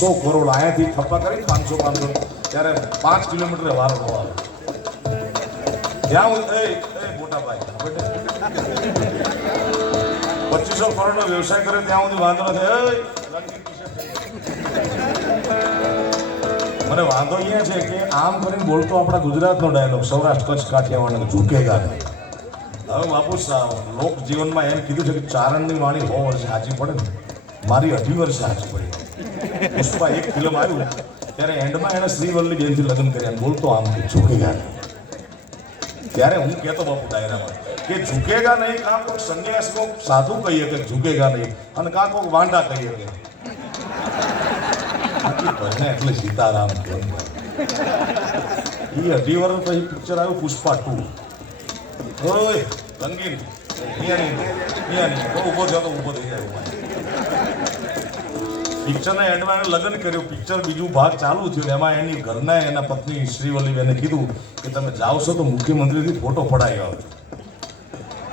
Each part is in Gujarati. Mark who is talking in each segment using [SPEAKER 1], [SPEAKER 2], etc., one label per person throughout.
[SPEAKER 1] સો કરોડ અહીંયાથી થપ્પા કરી પાંચસો પાંચસો. ત્યારે પાંચ કિલોમીટર વારો ન આવે. ત્યાં હું એ મોટા ભાઈ. પચીસો કરોડનો વ્યવસાય કરે, ત્યાં સુધી વાંધો નથી. મને વાંધો અહીંયા છે કે આમ કરીને બોલતો આપણા ગુજરાતનો ડાયલોગ સૌરાષ્ટ્ર, કચ્છ, કાઠિયાવાડ ઝૂકેગા હવે બાપુ લોક જીવનમાં એમ કીધું છે કે ચારણની વાણી સો વર્ષે સાચી પડે ને. મારી અઢી વર્ષે સાચી પડી. પુષ્પા એક ફિલ્મ આવ્યું, ત્યારે એન્ડમાં એણે શ્રીવલ્લી બેનથી લગ્ન કર્યા. બોલતો આમ કે ઝૂકેગા ત્યારે હું કહેતો બાપુ ડાયરામાં કે ઝૂકેગા નહીં, કાં કોઈ સંન્યાસનો સાધુ કહીએ કે ઝૂકેગા નહીં, અને કાં કોઈ વાંડા કહીએ કે એટલે સીતારામ એ અઢી વર્ષ પછી પિક્ચર આવ્યું પુષ્પા ટુ. ઓય, રંગીન. અહીંયા નહીં અહીંયા થયો તો થઈ જાય. પિક્ચરના એન્ડમાં લગ્ન કર્યું. પિક્ચર બીજું ભાગ ચાલુ થયું એમાં એની ઘરના એના પત્ની શ્રીવલ્લીબેને કીધું કે તમે જાઓ તો મુખ્યમંત્રીથી ફોટો પડાવી આવજો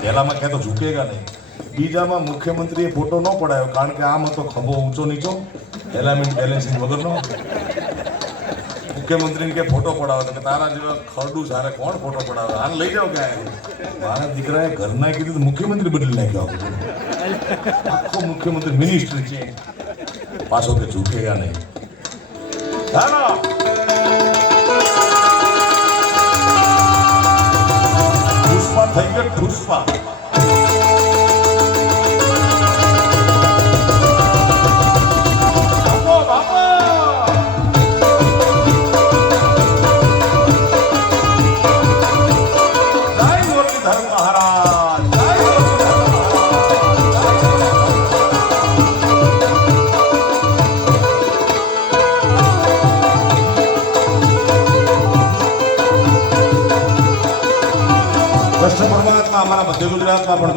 [SPEAKER 1] પહેલામાં તો ઝૂકેગા નહીં. બીજામાં મુખ્યમંત્રીએ ફોટો ન પડાયો કારણ કે આમ હતો ખભો ઊંચો નીચો એલામેન્ટ બેલેન્સિંગ વગરનો. મુખ્યમંત્રીને કે ફોટો પડાવો કે તારા જેવા ખરડું સારે કોણ ફોટો પડાવે? આને લઈ જાઓ ક્યાં મારા દીકરાએ ઘરના કીધું મુખ્યમંત્રી બદલી નાખ્યો. આખો મુખ્યમંત્રી મિનિસ્ટર છે. પાછો કે ઝૂકેગા નહીં ચાલો પુષ્પા થઈ ગયો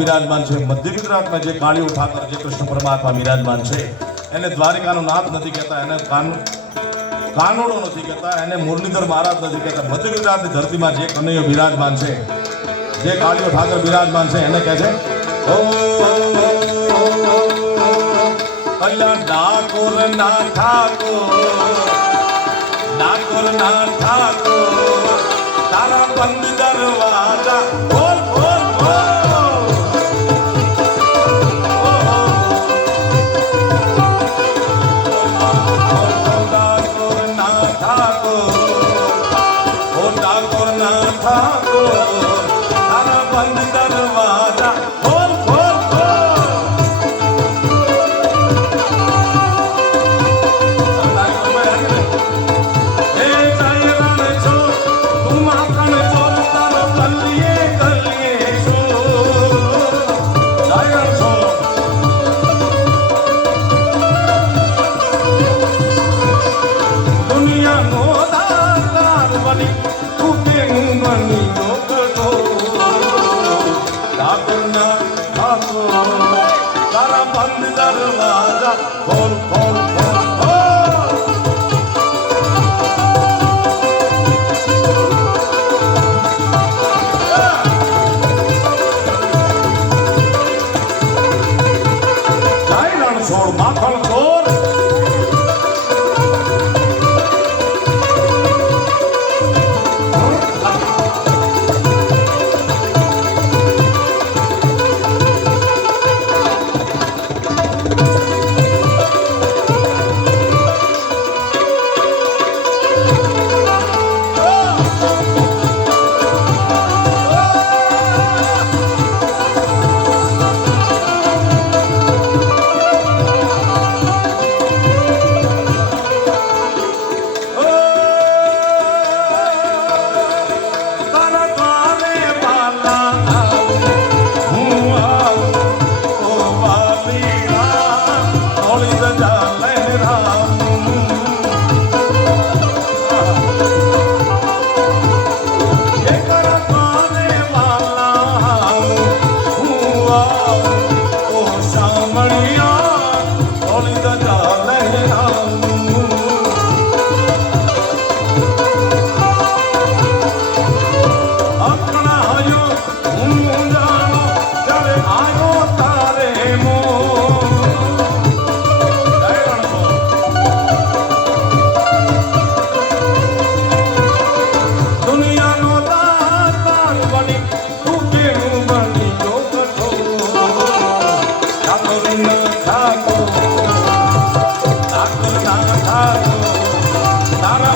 [SPEAKER 1] બિરાજમાન છે. મધ્ય ગુજરાતમાં જે કાળીઓ ઠાકર, જે કૃષ્ણ પરમાત્મા બિરાજમાન છે, એને દ્વારિકાનો નાથ નથી કહેતા, એને કાન, કાનોડો નથી કહેતા, એને મુરલીધર મહારાજ નથી કહેતા. મધ્ય ગુજરાતની ધરતીમાં જે કનૈયો બિરાજમાન છે, જે કાળીઓ ઠાકર બિરાજમાન છે, એને કહે છે ઓ ના ઠાકોર ડાકોર ના ઠાકોર તારા બંધ દરવાજા તું માખણ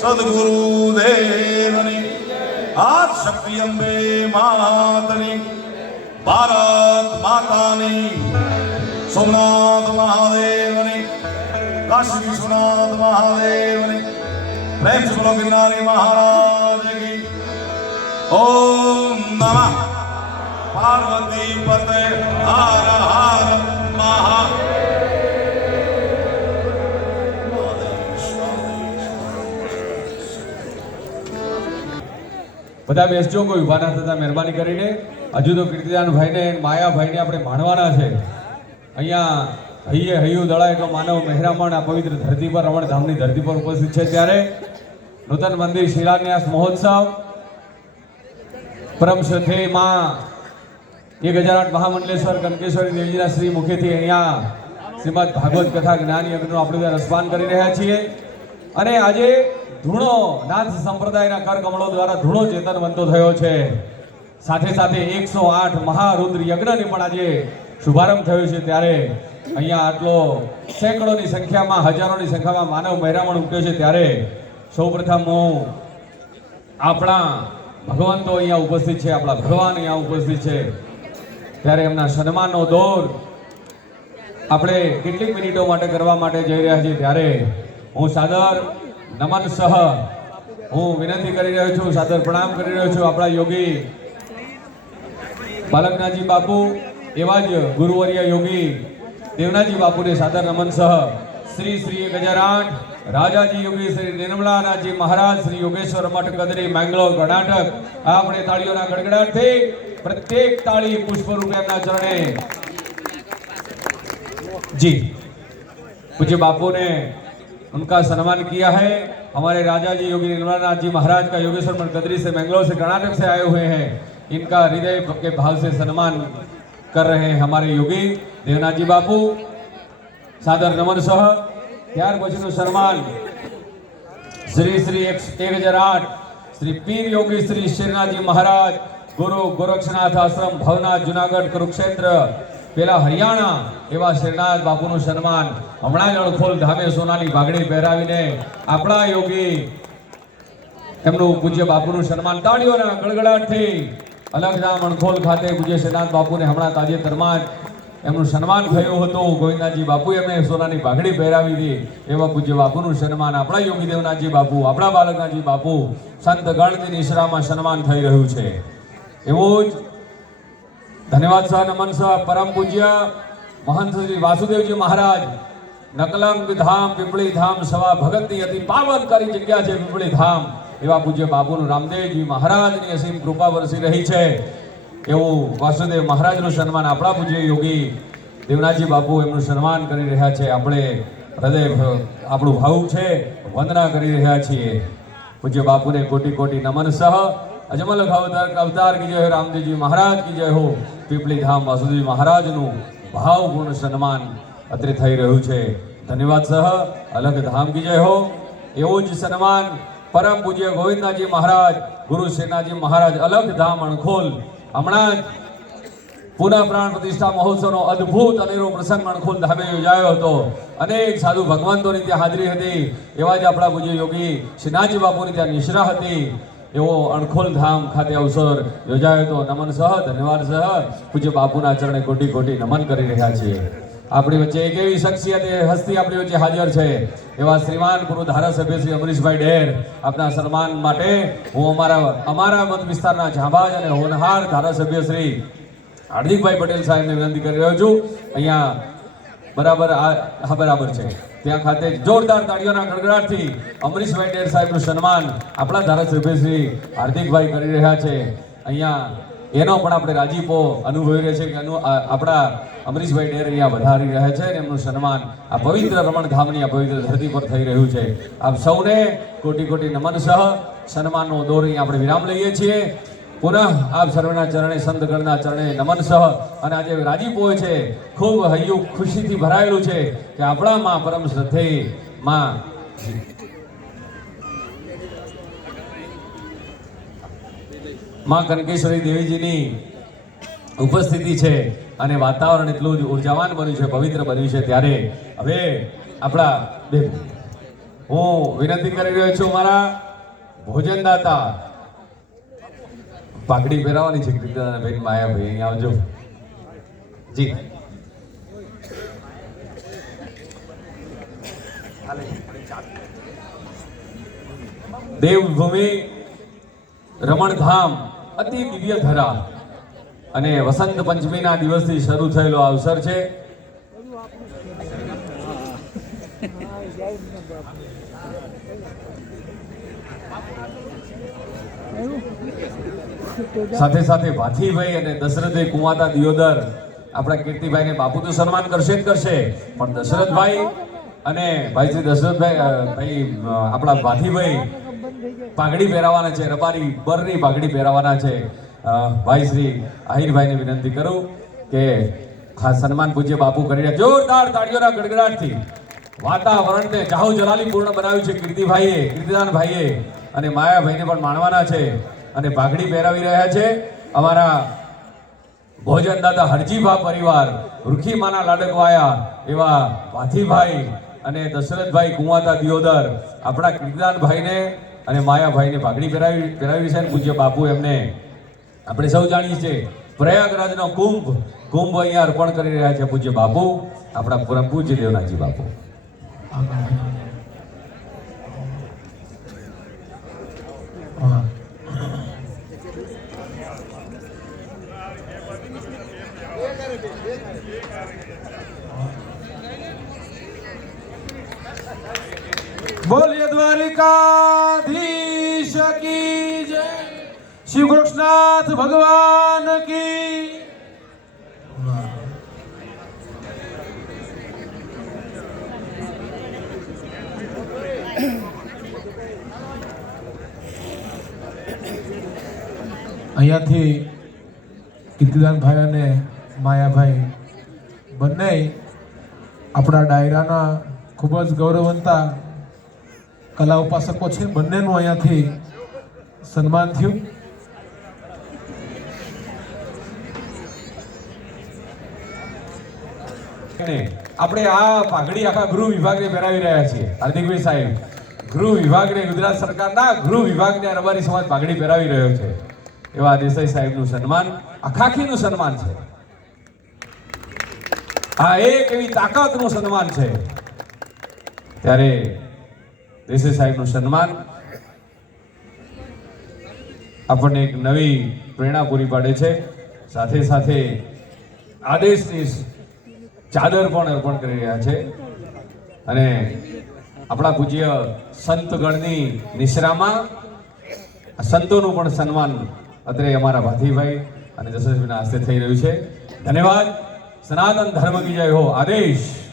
[SPEAKER 1] ચકાચક આ શક્તિ અંબે માતની ભારત માતાની સોમનાથ મહાદેવની કાશી વિશ્વનાથ મહાદેવની પ્રેમ સુલો ગિરનારી મહારાજ કી ઓમ નમઃ પાર્વતી પતે હર
[SPEAKER 2] બધા બેસજો, કોઈ ઊભા ના થતા મહેરબાની કરીને. હજુ તો કીર્તિદાનભાઈને માયાભાઈને આપણે માણવાના છે. અહીંયા હૈયે હૈયું દળાય તો માનવ મહેરામણ આ પવિત્ર ધરતી પર રમણ ધામની ધરતી પર ઉપસ્થિત છે ત્યારે. નૂતન મંદિર શિલાન્યાસ મહોત્સવ. પરમ શ્રદ્ધેયમાં એક હજાર આઠ મહામંડલેશ્વર, કનકેશ્વરી દેવજીના શ્રી મુખેથી અહીંયા શ્રીમદ ભાગવત કથા જ્ઞાન યજ્ઞનું આપણે ત્યાં રસપાન કરી રહ્યા છીએ. અને આજે ધૂણો, નાથ સંપ્રદાયના કરકમળો દ્વારા ધૂણો ચેતનવંતો થયો છે. સાથે સાથે એકસો આઠ મહારુદ્ર યજ્ઞની પણ આજે શુભારંભ થયો છે ત્યારે. અહીંયા આટલો સેંકડોની સંખ્યામાં, હજારોની સંખ્યામાં માનવ મહેરામણ ઉઠ્યો છે ત્યારે. સૌપ્રથમ હું આપણા ભગવંતો અહીંયા ઉપસ્થિત છે, આપણા ભગવાન અહીંયા ઉપસ્થિત છે. ત્યારે એમના સન્માનનો દોર આપણે કેટલીક મિનિટો માટે કરવા માટે જઈ રહ્યા છીએ ત્યારે હું સાદર નમન સહ. હું વિનંતી કરી રહ્યો છું, સાદર પ્રણામ કરી રહ્યો છું આપણા યોગી બાલકનાથજી બાપુ, એવા જ ગુરુવર્ય યોગી દેવનાજી બાપુને સાદર નમન સહ. શ્રી શ્રી ગજારાણ રાજાજી યોગી, શ્રી નિર્મલાનાથજી મહારાજ, શ્રી યોગેશ્વર મઠ કદરી મેંગ્લોર, કર્ણાટક આપણે તાળીઓના ગડગડાટથી પ્રત્યેક તાળી પુષ્પરૂપે એમના ચરણે. જી. પૂજ્ય બાપુને उनका सम्मान किया है हमारे राजा जी योगी निर्मलानाथ जी महाराज का योगेश्वर मन कदरी से बेंगलोर से कर्नाटक से आए हुए हैं इनका हृदय के भाव से सम्मान कर रहे हैं हमारे योगी देवनाथ जी बापू सादर नमन सह ત્યાર પછીનું સન્માન શ્રી શ્રી એક એક હજાર આઠ શ્રી પીર યોગી શ્રી શ્રીનાથજી મહારાજ ગુરુ ગોરક્ષનાથ આશ્રમ ભવનાથ જુનાગઢ કુરુક્ષેત્ર પેલા હરિયાણા એવા શ્રીનાથ બાપુનું સન્માન. હમણાં જ અણખોલ ધામે સોનાની ભાગડી પહેરાવીને આપણા યોગી એમનું પૂજ્ય બાપુનું સન્માન તાળીઓના ગળગડાટથી અલગધામ અણખોલ ખાતે પૂજ્ય શ્રીનાથ બાપુને હમણાં તાજેતરમાં જ એમનું સન્માન થયું હતું. ગોવિંદનાથજી બાપુ એમને સોનાની પાઘડી પહેરાવી હતી. એવા પૂજ્ય બાપુનું સન્માન આપણા યોગી દેવનાથજી બાપુ, આપણા બાલકનાથજી બાપુ, સંત ગણની નિશ્રામાં સન્માન થઈ રહ્યું છે. એવું જ ધન્યવાદ સહ નમન સહ પરમ પૂજ્ય મહંત શ્રી વાસુદેવજી મહારાજ. નકલમ ધામ પીપળી ધામ સવા ભગતની અતિ પાવનકારી જગ્યા છે પીપળી ધામ. એવા પૂજ્ય બાપુનું રામદેવજી મહારાજની અસીમ કૃપા વરસી રહી છે. એવું વાસુદેવ મહારાજનું સન્માન આપણા પૂજ્ય યોગી દેવનાજી બાપુ એમનું સન્માન કરી રહ્યા છે. આપણે હૃદય આપણું ભાવુક છે, વંદના કરી રહ્યા છીએ. પૂજ્ય બાપુને કોટી કોટી નમન સહ. અજમલ અવતાર અવતાર કી જય રામદેવજી મહારાજ, કી જય હો. પીપળી ધામ વાસુદેવ મહારાજનું ભાવપૂર્ણ સન્માન અત્રે થઈ રહ્યું છે. ધન્યવાદ સહ, અલગ ધામ કી જય હો. એવું જ સન્માન પરમ પૂજ્ય ગોવિંદાજી મહારાજ, ગુરુ શ્રીનાથજી મહારાજ, અલગ ધામ અણખોલ. હમણાં જ પુનઃ પ્રાણ પ્રતિષ્ઠા મહોત્સવનો અદ્ભુત અનેરો પ્રસંગ અણખોલ ધામે યોજાયો હતો. અનેક સાધુ ભગવંતોની ત્યાં હાજરી હતી. એવા જ આપણા પૂજ્ય યોગી શ્રીનાથજી બાપુની ત્યાં નિશ્રા હતી. એવો અણખોલ ધામ ખાતે અવસર યોજાયો હતો. નમન સહ, ધન્યવાદ સહ. પૂજ્ય બાપુના ચરણે કોટી કોટી નમન કરી રહ્યા છીએ. આપણી વચ્ચે એક એવી શખ્સિયત, એ હસ્તી આપણી વચ્ચે હાજર છે. એવા શ્રીમાન ગુરુ ધારાસભ્ય શ્રી અમરીશભાઈ ડેર. આપના સન્માન માટે હું અમારા અમારા મત વિસ્તારના જાંબાજ અને હોનહાર ધારાસભ્ય શ્રી હાર્દિકભાઈ પટેલ સાહેબને વિનંતી કરી રહ્યો છું. અહીંયા બરાબર આ બરાબર છે. ત્યાં ખાતે જોરદાર તાળીઓના ગડગડાટથી અમરીશભાઈ ડેર સાહેબનું સન્માન આપણા ધારાસભ્ય શ્રી હાર્દિકભાઈ કરી રહ્યા છે. અહીંયા એનો પણ આપણે રાજીપો અનુભવી રહ્યા છે કે અનુ આપણા અમરીશભાઈ ડેર અહીંયા વધારી રહ્યા છે અને એમનું સન્માન આ પવિત્ર રમણ ધામની આ પવિત્ર ધરતી પર થઈ રહ્યું છે. આપ સૌને કોટી કોટી નમન સહ સન્માનનો દોર અહીંયા આપણે વિરામ લઈએ છીએ. પુનઃ આપ સર્વના ચરણે, સંત ગણના ચરણે નમન સહ. અને આજે રાજીપો છે, ખૂબ હૈયું ખુશીથી ભરાયેલું છે કે આપણામાં પરમ શ્રદ્ધે માં માં કનકેશ્વરી દેવીજીની ઉપસ્થિતિ છે અને વાતાવરણ એટલું જ ઉર્જાવાન બન્યું છે, પવિત્ર બન્યું છે ત્યારે. હવે આપણા હું વિનંતી કરી રહ્યો છું મારા ભોજનદાતા પાઘડી પહેરાવાની છે બેન માયાભાઈ, અહીંયા આવજો. જી. દેવભૂમિ, રમણધામ, અતિ દિવ્ય ધરા. અને વસંત પંચમીના દિવસથી શરૂ થયેલો અવસર છે. સાથે સાથે ભાથીભાઈ અને દશરથભાઈ કુંવાતા દિયોદર આપણા કીર્તિભાઈને બાપુ તો સન્માન કરશે જ કરશે. પણ દશરથભાઈ અને ભાઈ શ્રી દશરથભાઈ ભાઈ આપણા ભાથીભાઈ પાઘડી પહેરાવાના છે, રબારી બરની પાઘડી પહેરાવાના છે. ભાઈ શ્રી આહિરભાઈને વિનંતી કરું કે આ સન્માન પૂજ્ય બાપુ કરી રહ્યા. જોરદાર તાળીઓના ગડગડાટથી વાતાવરણને જાહો જલાલી પૂર્ણ બનાવ્યું છે કીર્તિભાઈએ, કીર્તિદાન ભાઈએ. અને માયાભાઈને પણ માણવાના છે અને પાઘડી પહેરાવી રહ્યા છે. અમારા ભોજનદાતા હરજીભા પરિવાર, રૂખીમાના લાડકવાયા, એવા ભાથીભાઈ અને દશરથભાઈ કુંવાતા દિયોદર, આપણા કીર્તિદાનભાઈને અને માયાભાઈને પાઘડી પહેરાવી પહેરાવી છે અને પૂજ્ય બાપુ એમને. આપણે સૌ જાણીએ છીએ, પ્રયાગરાજનો કુંભ કુંભ અહીંયા અર્પણ કરી રહ્યા છે પૂજ્ય બાપુ, આપણા પૂજ્ય દેવનાથજી બાપુ.
[SPEAKER 3] બોલીએ દ્વારિકાધીશ કી જય. શ્રી કૃષ્ણનાથ ભગવાન કી અહીંયાથી કીર્તિદાનભાઈ અને માયાભાઈ બંને આપણા ડાયરાના ખૂબ જ ગૌરવંતા કલા ઉપાસકો છે. બંનેનું અહીંયાથી સન્માન થયું.
[SPEAKER 2] આપણે આ પાઘડી આખા ગૃહ વિભાગને પહેરાવી રહ્યા છીએ. હાર્દિકભાઈ સાહેબ, ગૃહ વિભાગને ગુજરાત સરકારના ગૃહ વિભાગને રબારી સમાજ પાઘડી પહેરાવી રહ્યો છે. એવા દેસાઈ સાહેબનું સન્માન આખાખીનું સન્માન છે. આ એક એવી તાકાતનું સન્માન છે. ત્યારે દેસાઈ સાહેબનું સન્માન આપણને એક નવી પ્રેરણા પૂરી પાડે છે. સાથે સાથે આદેશની ચાદર પણ અર્પણ કરી રહ્યા છે. અને આપણા પૂજ્ય સંતગણની નિશ્રામાં સંતોનું પણ સન્માન અત્રે અમારા ભાતીભાઈ અને જસેશભાઈના હસ્તે થઈ રહ્યું છે. ધન્યવાદ. સનાતન ધર્મ કી જય હો. આદેશ.